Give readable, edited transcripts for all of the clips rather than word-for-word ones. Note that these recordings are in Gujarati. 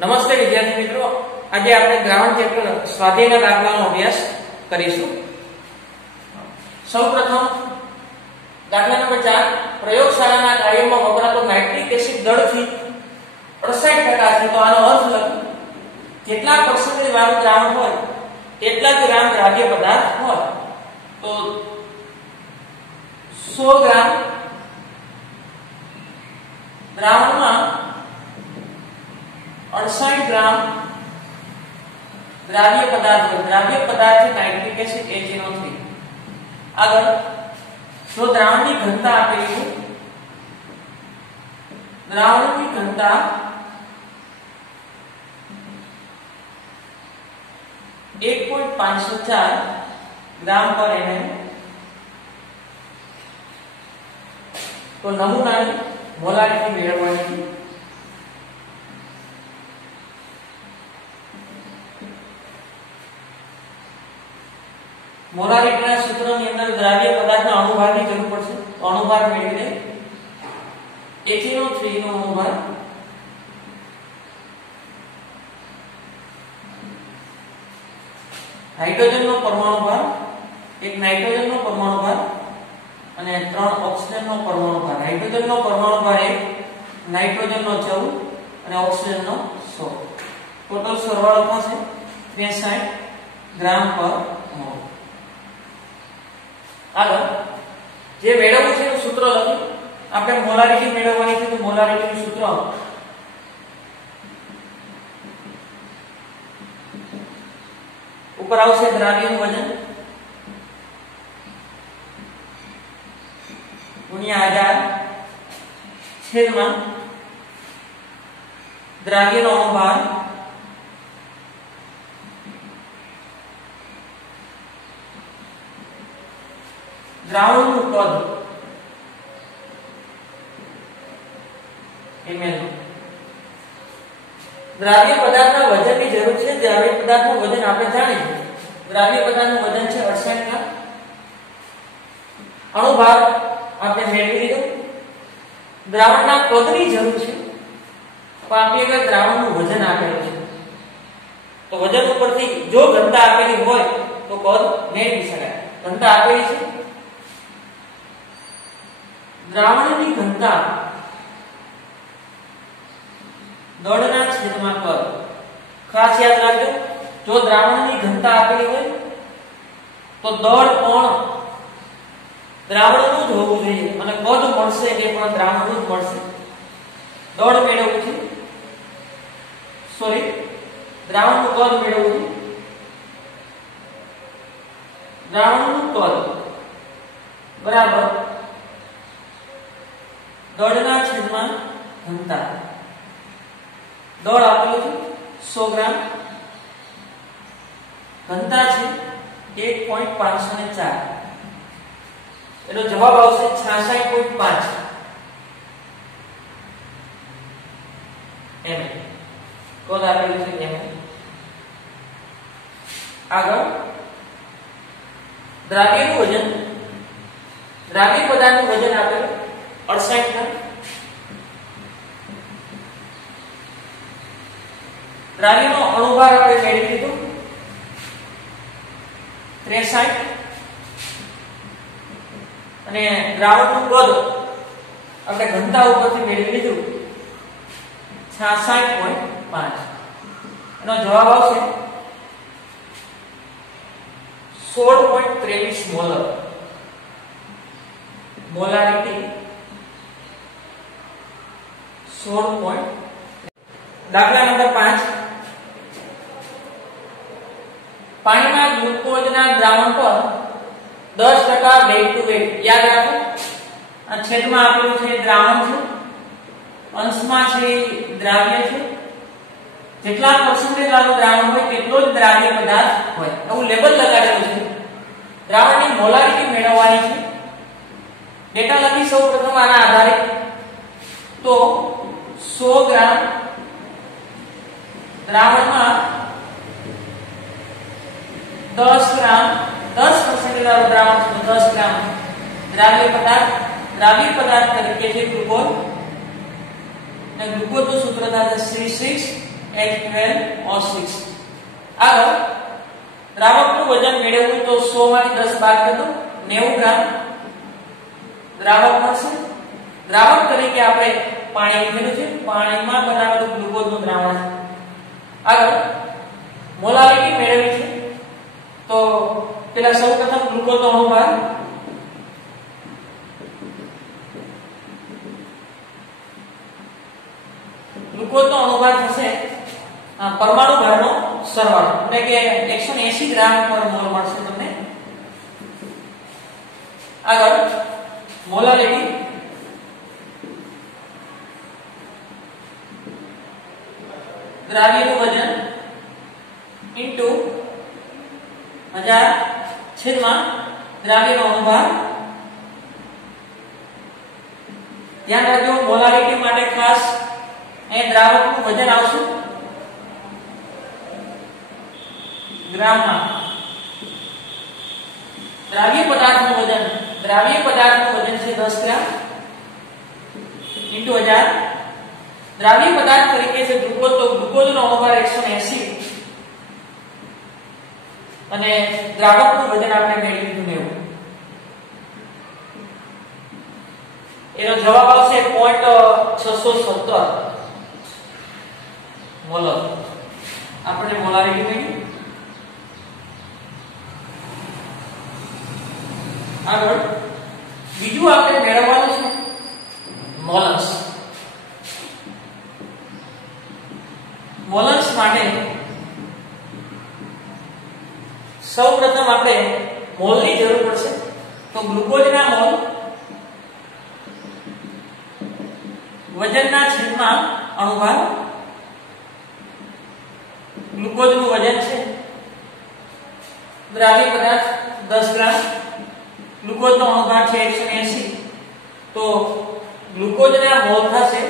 નમસ્તે વિદ્યાર્થી મિત્રો, આજે આપણે દ્રાવણ ચેપ્ટર સ્વાધ્યાયના દાખલાનો અભ્યાસ કરીશું। સૌપ્રથમ દાખલા નંબર 4 પ્રયોગશાળાના કાર્યમાં વપરાતો નાઇટ્રિક એસિડ દળથી 68% છે। તો આનો અર્થ લખો, જેટલા પર્સન્ટેજ વાળું દ્રાવણ હોય તેટલા ગ્રામ દ્રાવ્ય પદાર્થ હોય। તો 100 ગ્રામ દ્રાવણમાં 68 ग्राम द्राव्य पदार्थ नाइट्रिक एसिड HNO3। अगर जो द्रावण की घनता आपेली है, द्रावण की घनता 1.504 ग्राम पर ml, तो नमूना की मोलारिटी मेळवવાની છે। मोलारिटीना सूत्रनी अंदर द्राव्य पदार्थना अणुभारनी જરૂર પડશે। તો અણુભાર મેળવી દે। HNO3 નો અણુભાર हाइड्रोजन નો परमाणु भार, एक नाइट्रोजन नो परमाणु भार અને 3 ऑक्सीजन નો परमाणु भार। हाइड्रोजन નો परमाणु भार 1, नाइट्रोजन નો 14 અને ऑक्सीजन नो 100। टोटल सरवाळો થશે 63 ग्राम पर मोल। આગળ જે મેળવવું છે એનું સૂત્ર લખી। આપણે મોલારિટી મેળવવાની છે, તો મોલારિટીનું સૂત્ર ઉપર આવશે દ્રાવ્યનું વજન ગુણ્યા 1000 છેદમાં દ્રાવ્યનો અણુભાર દ્રાવણનું કદ ml। દ્રાવ્ય પદાર્થના વજનની જરૂર છે। દ્રાવ્ય પદાર્થનું વજન આપણે જાણીએ છીએ, દ્રાવ્ય પદાર્થનું વજન છે 68 ગ્રામ। અણુભાર આપણે મેળવી લીધો। દ્રાવણના કદની જરૂર છે, તો આપણી આગળ દ્રાવણનું વજન આપેલું છે, તો વજન ઉપરથી જો ઘનતા આપેલી હોય તો કદ મેળવી શકાય। ઘનતા આપેલી છે, દ્રાવણની ઘનતા દળના છેદમાં કદ। ખાસ યાદ રાખજો, જો દ્રાવણની ઘનતા આપેલી હોય તો દળ પણ દ્રાવણનું જ હોવું જોઈએ અને કદ મળશે એ પણ દ્રાવણનું જ મળશે। દળ મેળવવું છે, સોરી દ્રાવણનું કદ મેળવવું છે। દ્રાવણનું કદ બરાબર દળના છેદમાં ઘનતા। દળ આપેલું છે 100 ગ્રામ, ઘનતા છે 1.504, એનો જવાબ આવશે 66.5 ml। કદ આપેલું છે ml। આગળ દ્રાવ્યનું વજન, દ્રાવ્ય પદાર્થનું વજન આપેલું 68 ગ્રામ। દ્રાવ્યનો અણુભાર આપણે મેળવી લીધો 63 અને દ્રાવણનું કદ આપણે ઘનતા ઉપરથી મેળવી લીધું 66.5, એનો જવાબ આવશે 16.23 મોલર। મોલારિટી 16. દાખલા નંબર 5 પાણીમાં ગ્લુકોઝના દ્રાવણ પર 10% વેટ ટુ વેટ। યાદ રાખો, આ છેદમાં આપેલું છે દ્રાવણ છે, અંશમાં છે દ્રાવ્ય છે। જેટલા પર્સન્ટેજ વાળું દ્રાવણ હોય તેટલો જ દ્રાવ્ય પદાર્થ હોય, એવું લેબલ લગાડેલું છે। દ્રાવણની મોલારિટી મેળવવાની છે। ડેટા લખી સૌપ્રથમ આના આધારે। તો 100 ગ્રામ દ્રાવણમાં 10 ગ્રામ 10% વાળું દ્રાવણ છે, 10 ગ્રામ દ્રાવ્ય પદાર્થ તરીકે છે ગ્લુકોઝ। અને ગ્લુકોઝનું સૂત્ર થાય છે C6 H12O6 આગળ દ્રાવકનું વજન મેળવવું તો 100 માંથી 10 બાદ કરો 90 ગ્રામ દ્રાવક મળશે દ્રાવક તરીકે આપણે પાણી લીધેલું છે પાણીમાં બનાવેલું ગ્લુકોઝનું દ્રાવણ છે આગળ મોલારિટી મેળવવી છે તો પેલા સૌપ્રથમ ગ્લુકોઝનો અણુભાર ગ્લુકોઝનો અણુભાર થશે પરમાણુ ભારનો સરવાળો એટલે કે 180 ગ્રામ પર મોલ મળશે તમને આગળ મોલારિટી દ્રાવ્યનું વજન ઇન્ટુ 1000 છેદમાં દ્રાવ્યનો અણુભાર ધ્યાન રાખજો મોલારિટી માટે ખાસ અહીં દ્રાવકનું વજન આવશે ગ્રામમાં દ્રાવ્ય પદાર્થનું વજન છે 10 ગ્રામ ઇન્ટુ 1000 દ્રાવ્ય પદાર્થ તરીકે છે ગ્લુકોઝ તો ગ્લુકોઝનો અણુભાર 180 અને દ્રાવકનું વજન આપણે મેળવી લીધું 90 એનો જવાબ આવશે 0.617 મોલર આપણે મોલારિટી મેળવી આગળ બીજું આપણે મેળવવાનું છે મોલસ મોલસ માટે સૌપ્રથમ આપણે મોલની જરૂર પડશે તો ગ્લુકોઝના મોલ વજનના છેદમાં અણુભાર ગ્લુકોઝનું વજન છે દ્રાવ્ય પદાર્થ 10 ગ્રામ ગ્લુકોઝનો અણુભાર છે 180 તો ગ્લુકોઝના મોલ થશે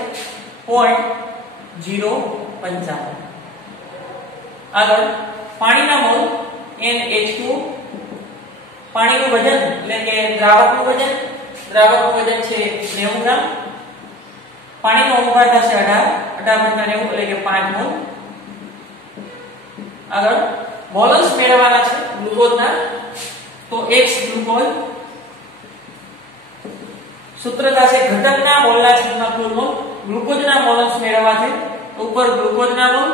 0.055 આગળ પાણીના મોલ NH2 પાણીનું વજન એટલે કે દ્રાવકનું વજન છે 90 ગ્રામ પાણીનો અણુભાર થશે 18 એટલે કે 5 મોલ આગળ મોલસ મેળવવાના છે ગ્લુકોઝના તો X ગ્લુકોઝ સૂત્ર થશે ઘટકના મોલના છેદમાં કુલ મોલ ગ્લુકોઝના મોલસ મેળવવા છે ઉપર ગ્લુકોઝના મોલ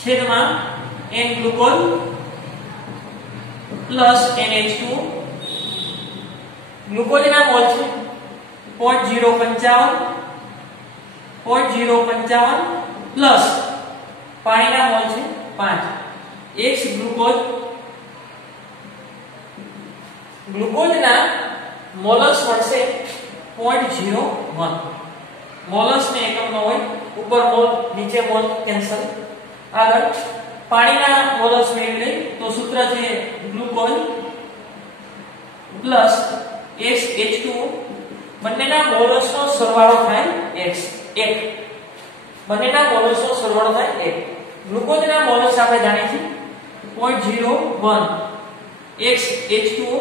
છેદમાં N ગ્લુકોઝ પ્લસ NH2 ગ્લુકોઝના મોલ છે 0.055 પ્લસ પાણીના મોલ છે 5 X ગ્લુકોઝ ગ્લુકોઝના મોલસ મળશે 0.01 મોલસ ને એકમ નો હોય ઉપર મોલ નીચે મોલ કેન્સલ આગળ પાણીના મોલસ મેળવી લઈ તો સૂત્ર છે ગ્લુકોઝ પ્લસ H2O બંનેના મોલસનો સરવાળો થાય x 1 બંનેના મોલસનો સરવાળો થાય 1 ગ્લુકોઝના મોલસ આપણે જાણીએ છીએ 0.01 x H2O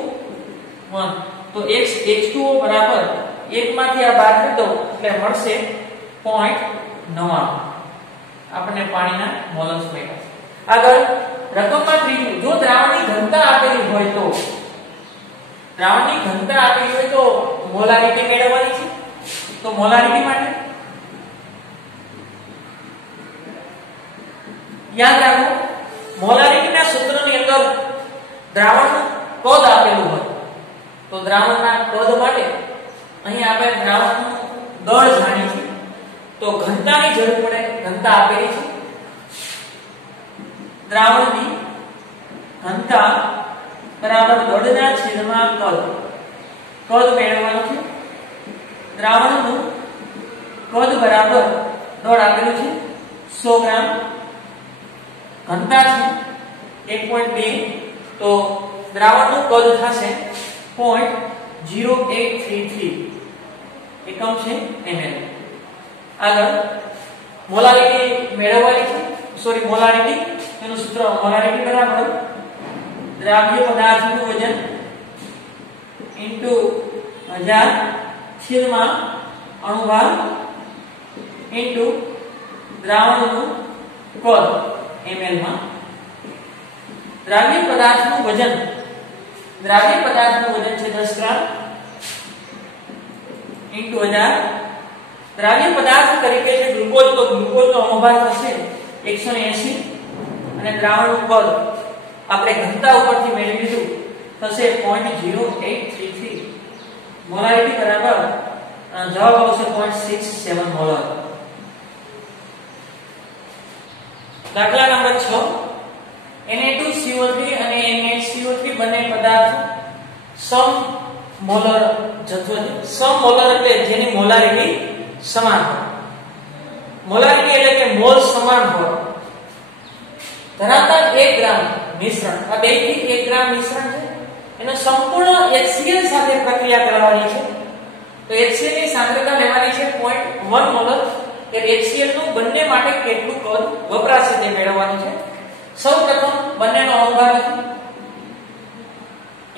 1 તો x H2O બરાબર 1 માંથી આ બાદ કરી દો એટલે મળશે 0.99 આપણને પાણીના મોલસ મળ્યા આગળ રકમમાં ત્રીજું જો દ્રાવણની ઘનતા આપેલી હોય તો મોલારિટી મેળવવાની છે તો મોલારિટી માટે યાદ રાખો મોલારિટીના સૂત્રની અંદર દ્રાવણનું કદ આપેલું હોય તો દ્રાવણના કદ માટે અહીં આપણે દ્રાવણનું દળ જાણીએ છીએ તો ઘનતાની જરૂર પડે ઘનતા આપેલી છે દ્રાવણની ઘનતા બરાબર દળના છેદમાં કદ મેળવવાનું છે દ્રાવણનું કદ બરાબર દળ આપેલું છે 100 ગ્રામ ઘનતા છે 1.2 તો દ્રાવણનું કદ થશે 0.0833 એકમ છે ml આગળ મોલારિટી મેળવવાની છે મોલારિટી એનું સૂત્ર મોલારિટી બરાબર દ્રાવ્ય પદાર્થનું વજન ઇન્ટુ 1000 છેદમાં અણુભાર ઇન્ટુ દ્રાવણનું કદ ml માં દ્રાવ્ય પદાર્થનું વજન છે 10 ગ્રામ * 1000 દ્રાવ્ય પદાર્થ તરીકે છે ગ્લુકોઝ તો ગ્લુકોઝનો અણુભાર થશે 180 અને દ્રાવણનું કદ આપણે ઘનતા ઉપરથી મેળવી લીધું થશે 0.0833 મોલારિટી બરાબર જવાબ આવશે 0.67 મોલર. દાખલા નંબર 6 Na2CO3 અને NaCO3 બંને પદાર્થ સમમોલર જથ્થો છે. સમમોલર એટલે જેની મોલારિટી સમાન હોય. મોલારિટી એટલે કે મોલ સમાન હોય ધરાવતા 1 ગ્રામ મિશ્રણ, આ બે થી 1 ગ્રામ મિશ્રણ છે, એનો સંપૂર્ણ HCl સાથે પ્રક્રિયા કરવાની છે. તો HCl ની સાંદ્રતા લેવાની છે 0.1 મોલર. એટલે HCl નું બંને માટે કેટલું કદ વપરાશે તે મેળવવાનું છે. સૌપ્રથમ બંનેનો અણુભાર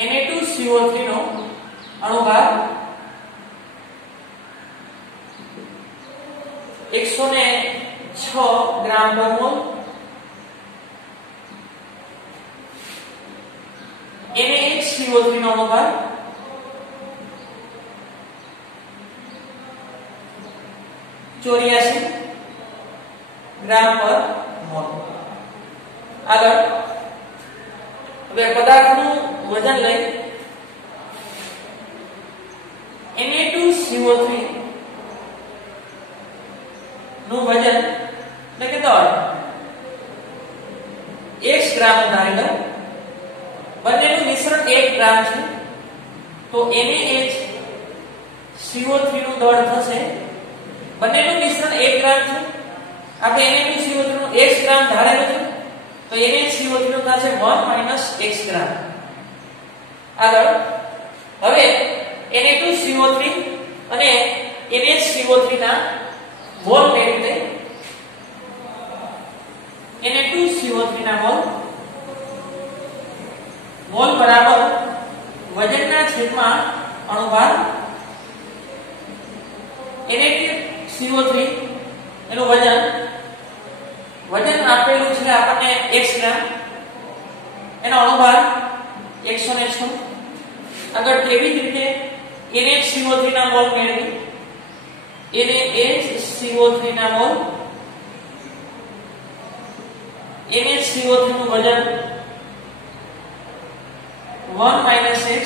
Na2CO3 નો અણુભાર 106 ગ્રામ પર મોલ. NaHCO3 નો અણુભાર 84 ગ્રામ પર મોલ. આગળ હવે પદાર્થનું વજન લઈ Na2CO3 નું વજન એટલે કે દળ x ગ્રામ ધારી લો. બંનેનું મિશ્રણ 1 ગ્રામ છે તો NaHCO3 નું દળ થશે, બંનેનું મિશ્રણ 1 ગ્રામ છે, આપણે Na2CO3 નું x ગ્રામ ધારેલું છે તો NaCO3 નું થશે 1 - x ગ્રામ. આગળ હવે Na2CO3 અને NaCO3 ના મોલ મેળવીને Na2CO3 ના મોલ બરાબર વજનના છેદમાં અણુભાર. Na2CO3 એનું વજન આપેલું છે આપણને x ગ્રામ, એનો અણુભાર 106. આગળ કેવી રીતે NaCO3 ના મોલ મેળવી? NaHCO3 ના મોલ, NaCO3 નું વજન 1 - x,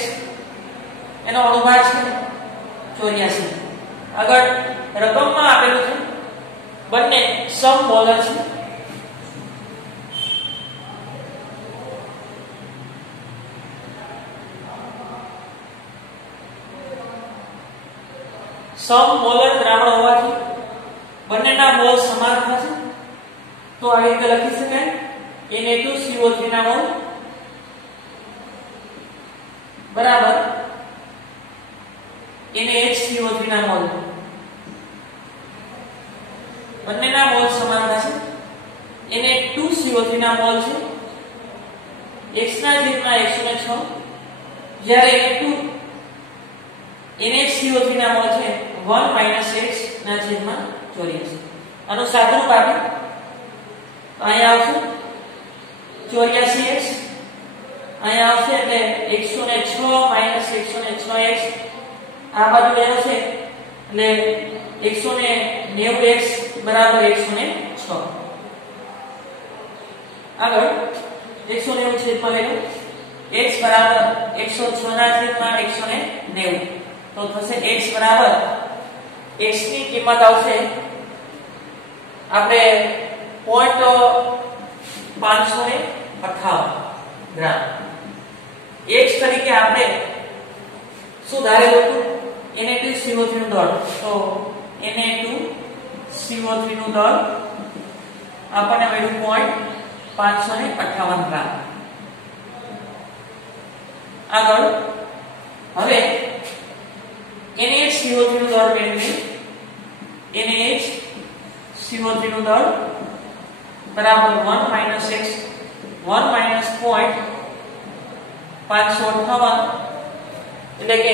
એનો અણુભાર છે 84. આગળ રકમમાં આપેલું છે બંને સમમોલર છે. સમમોલર દ્રાવણ હોવાથી બંનેના મોલ સમાન થશે. તો આવી રીતે લખી શકાય Na2CO3 ના મોલ બરાબર NaHCO3 ના મોલ. બંનેના મોલ સમાન થશે. Na2CO3 ના મોલ છે x ના છેદમાં 106, જ્યારે NaHCO3 ના મોલ છે 1 - x ના છેદમાં 84. આનું સાદુરૂપ આપે તો અહીંયા આવશે 84x, અહીંયા આવશે એટલે 106 - 106x, આ બાજુ લેવો છે એટલે 190x બરાબર 106. આગળ 190 છેદમાં લેવું, x બરાબર 106 ના છેદમાં 190, તો થશે x બરાબર x ની કિંમત આવશે આપણે 558 ગ્રામ. x તરીકે આપણે શું ધારેલું હતું? Na2CO3 નું દળ. તો Na2CO3 નું દળ આપણને મળ્યું 558 ગ્રામ. આગળ હવે NaHCO3 નું દળ મેળવીએ. NaHCO3 નું દળ બરાબર 1 - x, 1 - 0.558 એટલે કે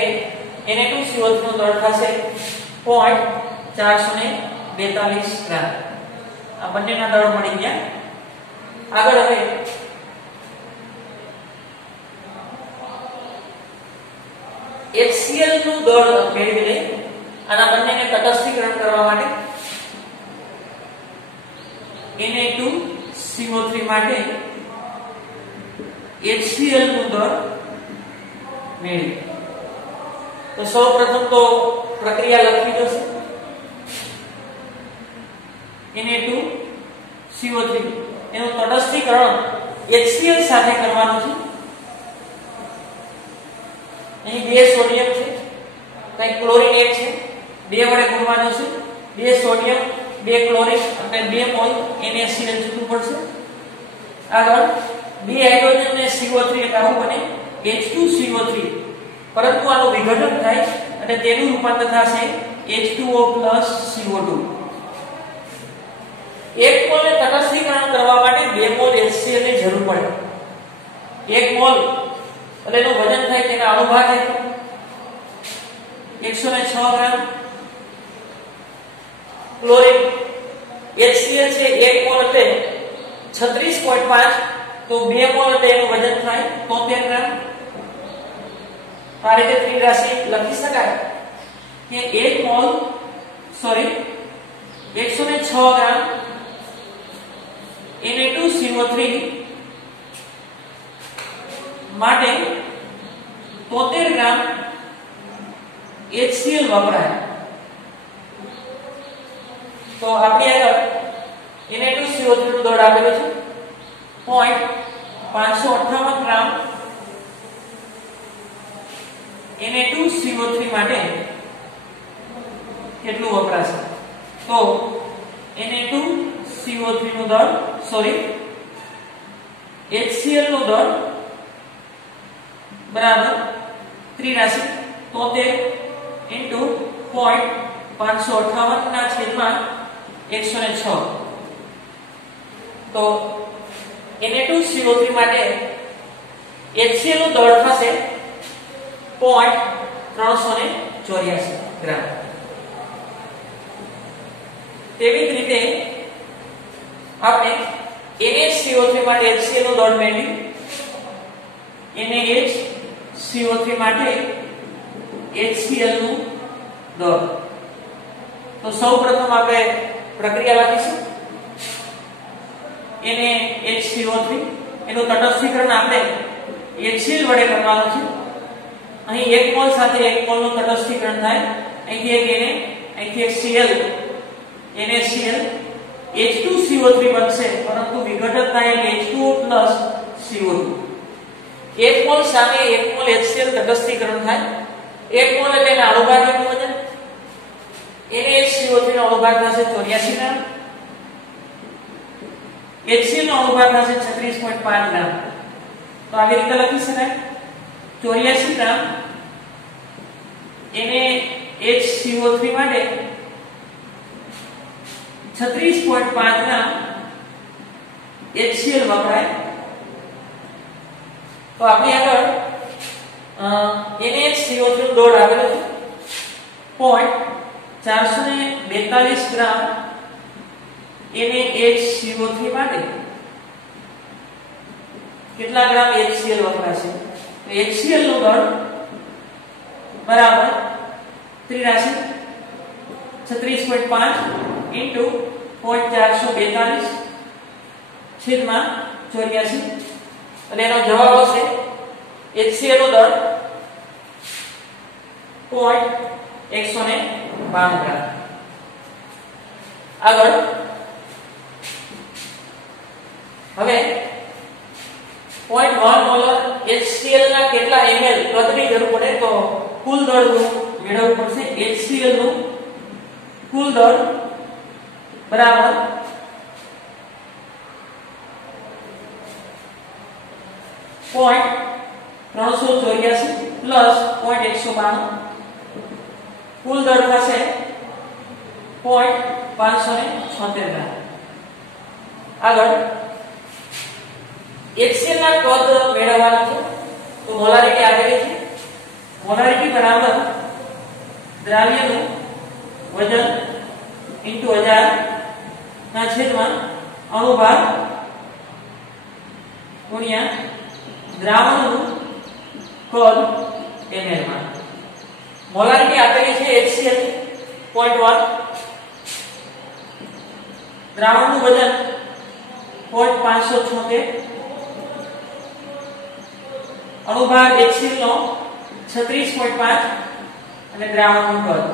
Na2CO3 નું દળ થશે 0.442 ગ્રામ. આ બંનેના દળ મળી ગયા. આગળ હવે HCl નું દળ મેળવી લઈએ. આના બંનેને તટસ્થીકરણ કરવા માટે Na2CO3 માટે HCl નું દળ મેળવીએ. તો સૌપ્રથમ તો પ્રક્રિયા લખી દોશે. Na2CO3 એનું તટસ્થીકરણ HCl સાથે કરવાનું છે. અહીં બે સોડિયમ છે, કઈ ક્લોરીન એક છે, બે વડે ગુણવાનું છે. બે સોડિયમ, બે ક્લોરીન અને 2 મોલ NaCl જુદું પડશે. આગળ બે હાઇડ્રોજન ને CO3 એટલે આવું બને H2CO3, પરંતુ આનું વિઘટન થાય અને તેનું રૂપાંતર થશે H2O CO2. 1 મોલ ને તટસ્થીકરણ કરવા માટે 2 મોલ HCl ની જરૂર પડે. 1 મોલ એટલે એનું વજન થાય તેના અણુભાર થાય 106 ગ્રામ. ક્લોરીન HCl છે 1 મોલ એટલે 36.5, તો 2 મોલ એટલે એનું વજન થાય 73 ગ્રામ. આ રીતે ત્રિરાશિ લખી શકાય કે 1 મોલ 106 ગ્રામ Na2CO3 માટે 73 ગ્રામ HCl વપરાય. તો આપણે આગળ Na2CO3 નું દળ આપેલું છે 0.558 ગ્રામ. Na2CO3 માટે કેટલું વપરાશે? તો Na2CO3 નું દળ HCl નું દળ બરાબર ત્રિરાશિ 73 into 0.558 ના છેદમાં 106. તો Na2CO3 માટે HCl નું દળ થશે 0.384 ગ્રામ. તેવી જ રીતે આપણે NaCO3 માટે HCl નું દળ મેળવી. NaHCO3 માટે HCl નું દળ. તો સૌપ્રથમ આપણે પ્રક્રિયા લખીશું. NaHCO3 એનું તટસ્થીકરણ આપણે HCl વડે કરવાનું છે. અહીં 1 મોલ સાથે 1 મોલ નું તટસ્થીકરણ થાય. અહીંથી એક Na, અહીંથી એક Cl, NaCl H2CO3 બનશે, પરંતુ વિઘટન થાય H2O CO2. 1 મોલ સામે 1 મોલ HCl તટસ્થીકરણ થાય. 1 મોલ એટલે એના અણુભારનું વજન. NaHCO3 નો અણુભાર થશે 84 ગ્રામ. HCl નો અણુભાર થશે 36.5 ગ્રામ. તો આવી રીતે લખી શકાય 84 ગ્રામ NaHCO3 માટે 36.5 ગ્રામ HCl વપરાય. તો આપણે આગળ NaHCO3 નું દળ આવેલું છે 442 ગ્રામ NaHCO3 માટે કેટલા ગ્રામ HCl વપરાશે? તો HCl નું દળ બરાબર ત્રિરાશિ 36.5 into 0.442 છેદમાં 84, અને એનો જવાબ આવશે HCl નું દળ 0.192 ગ્રામ. આગળ હવે 0.1 મોલર HCl ના કેટલા ml કદની જરૂર પડે? તો કુલ દળનું મેળવવું પડશે. HCl નું કુલ દળ બરાબર 0.384 પ્લસ 0.192, કુલ દળ થશે 0.576 ગ્રામ. આગળ HCl ના કદ મેળવવાના છે. તો મોલારિટી આપેલી છે. મોલારિટી બરાબર દ્રાવ્યનું વજન into 1000 ના છેદમાં અણુભાર ગુણ્યા દ્રાવણનું કદ ml માં. મોલારિટી આપેલી છે HCl 0.1, દ્રાવણનું વજન 0.576, અણુભાર HCl નો 36.5 અને દ્રાવણનું કદ.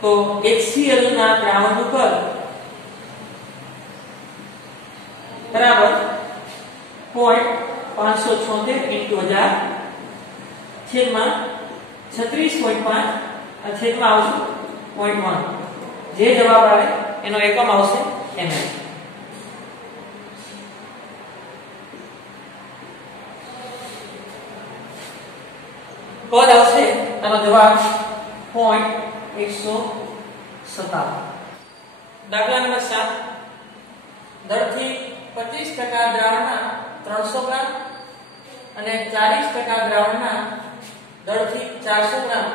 તો HCl ના દ્રાવણનું કદ બરાબર 0.576 * 1000 છેદમાં 36.5 આ છેદમાં આવશે 0.1. જે જવાબ આવે એનો એકમ આવશે ml. કદ આવશે આનો જવાબ 0.157. દાખલા નંબર 7. દળથી 25% દ્રાવણના 300 ગ્રામ અને 40% દ્રાવણના દળથી 400 ગ્રામ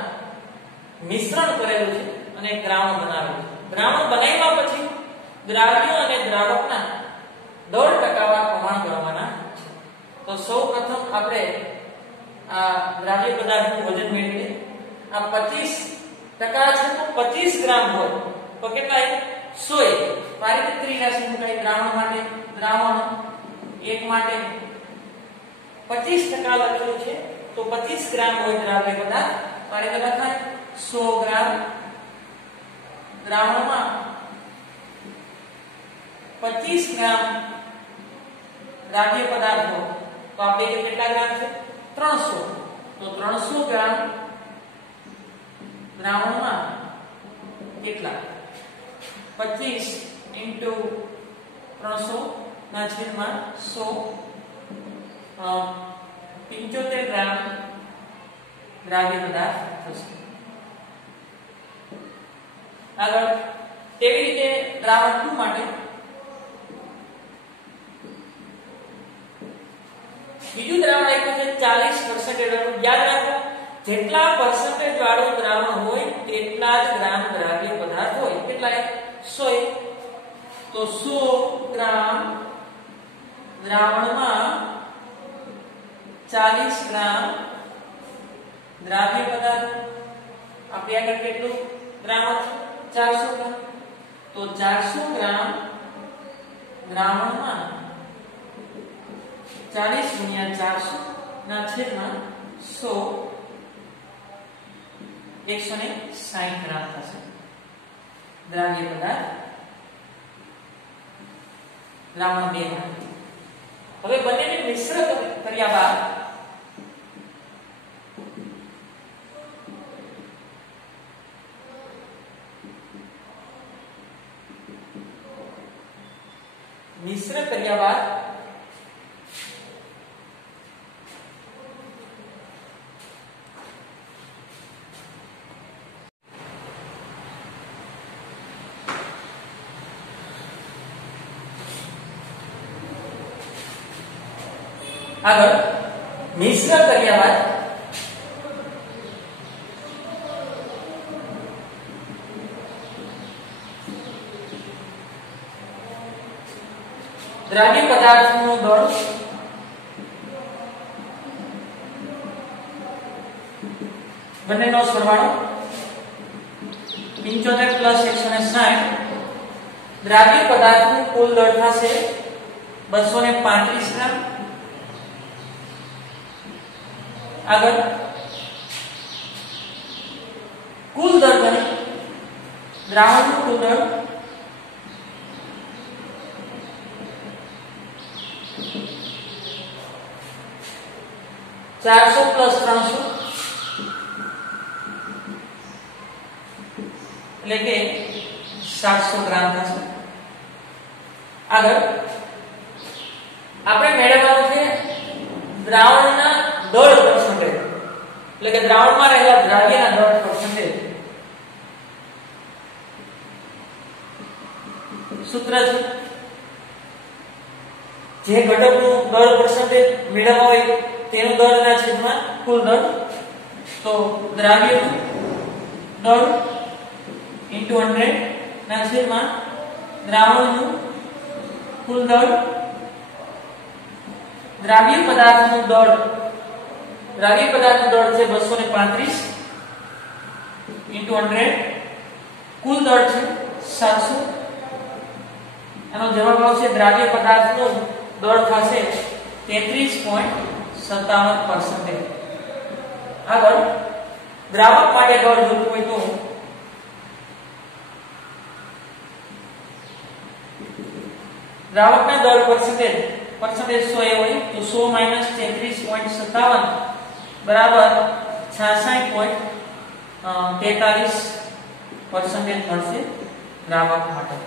મિશ્રણ કરેલું છે અને દ્રાવણ બનાવેલું છે. દ્રાવણ બનાવ્યા પછી દ્રાવ્ય અને દ્રાવકના દળ ટકાવાર પ્રમાણ ગણવાના છે. તો સૌપ્રથમ આપણે આ દ્રાવ્ય પદાર્થનું વજન મેળવીએ. આ 25% છે તો 25 ગ્રામ હોય તો કેટલા 100. પારિત ત્રિરાશી મુકાઈ દ્રાવણ માટે. દ્રાવણ 1 માટે 25% લખેલું છે તો 25 ગ્રામ હોય દ્રાવ્ય પદાર્થ. પારિત લખાય 100 ગ્રામ. દ્રાવણમાં 25 ગ્રામ દ્રાવ્ય પદાર્થ હોય તો આ બે કેટલા ગ્રામ છે 300. તો 300 ગ્રામ દ્રાવણમાં કેટલા 25 * 300 ના છેદમાં 100 75 ગ્રામ દ્રાવ્ય પદાર્થ થશે. આગળ તેવી રીતે દ્રાવણ 2 માટે બીજું દ્રાવણ આપ્યું છે 40% વાળું. યાદ રાખો જેટલા પરસેન્ટેજ વાળું દ્રાવણ હોય તેટલા જ ગ્રામ દ્રાવ્ય પદાર્થ હોય. કેટલા 100. તો 100 ગ્રામ દ્રાવણમાં 40 ગ્રામ દ્રાવ્ય પદાર્થ. આપણે આગળ કેટલું દ્રાવણ છે 400 ગ્રામ. તો 400 ગ્રામ દ્રાવણમાં 40 * 400 ના છેદમાં 100 160 ગ્રામ થશે દ્રાવ્ય પદાર્થ દ્રાવણ 2 માટે. હવે બંનેને મિશ્ર કર્યા બાદ આગળ મિશ્ર કર્યા બાદ દ્રાવ્ય પદાર્થનું દળ બંનેનો સરવાળો 75 + 160. દ્રાવ્ય પદાર્થનું કુલ દળ થશે 235 ગ્રામ. આગળ કુલ દળ ગણી દ્રાવણનું કુલ દળ 400 + 300 એટલે કે 700 ગ્રામ થશે. આગળ આપણે મેળવવાનું છે દ્રાવણના દળ પર્સન્ટેજ એટલે કે દ્રાવણમાં રહેલા દ્રાવ્યના દળ પર્સન્ટેજ. સૂત્ર છે જે ઘટકનું દળ પર્સન્ટેજ મેળવવા હોય તેનું દળના છેદમાં કુલ દળ. તો દ્રાવ્યનું દળ * 100 ના છેદમાં દ્રાવણનું કુલ દળ, દ્રાવ્ય પદાર્થનું દળ છે 235 * 100, કુલ દળ છે 700. આનો જવાબ આવશે દ્રાવ્ય પદાર્થનું દળ થશે 33.57%. આગળ દ્રાવક માટે દળ જોતું હોય તો દ્રાવકના દળ પર્સન્ટેજ 100 એ હોય તો 100 - 33.57 બરાબર 66.43% મળશે દ્રાવક માટે.